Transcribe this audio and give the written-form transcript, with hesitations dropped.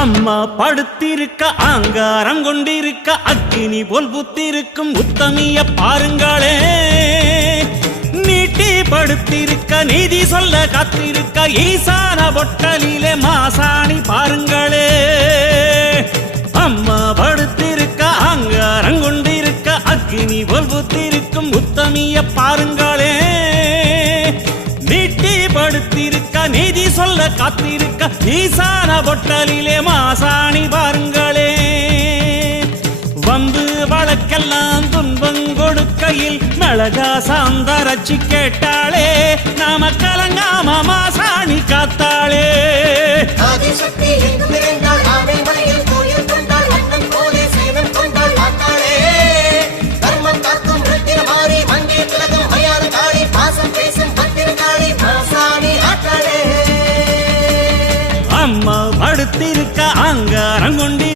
அம்மா படுத்திருக்க ஆங்காரம் கொண்டிருக்க அக்கினி போல் புத்திருக்கும் உத்தமிய பாருங்களே. நீட்டி படுத்திருக்க நீதி சொல்ல காத்திருக்க ஈசான பொட்டலிலே மாசாணி பாருங்களே. அம்மா படுத்திருக்க ஆங்காரம் கொண்டிருக்க அக்கினி போல் புத்திருக்கும் உத்தமிய பாருங்களே. நீட்டி படுத்திருக்க நீதி சொல்ல காத்திருக்க ஈசான பொட்டலிலே மாசாணி பாருங்களே. வம்பு வழக்கெல்லாம் துன்பம் கொடுக்கையில் மிளகா சாந்தரச்சி கேட்டாளே. நாம கலங்காம மாசாணி காத்தாளே. அம்மா படுத்திருக்க ஆங்காரம் கொண்டி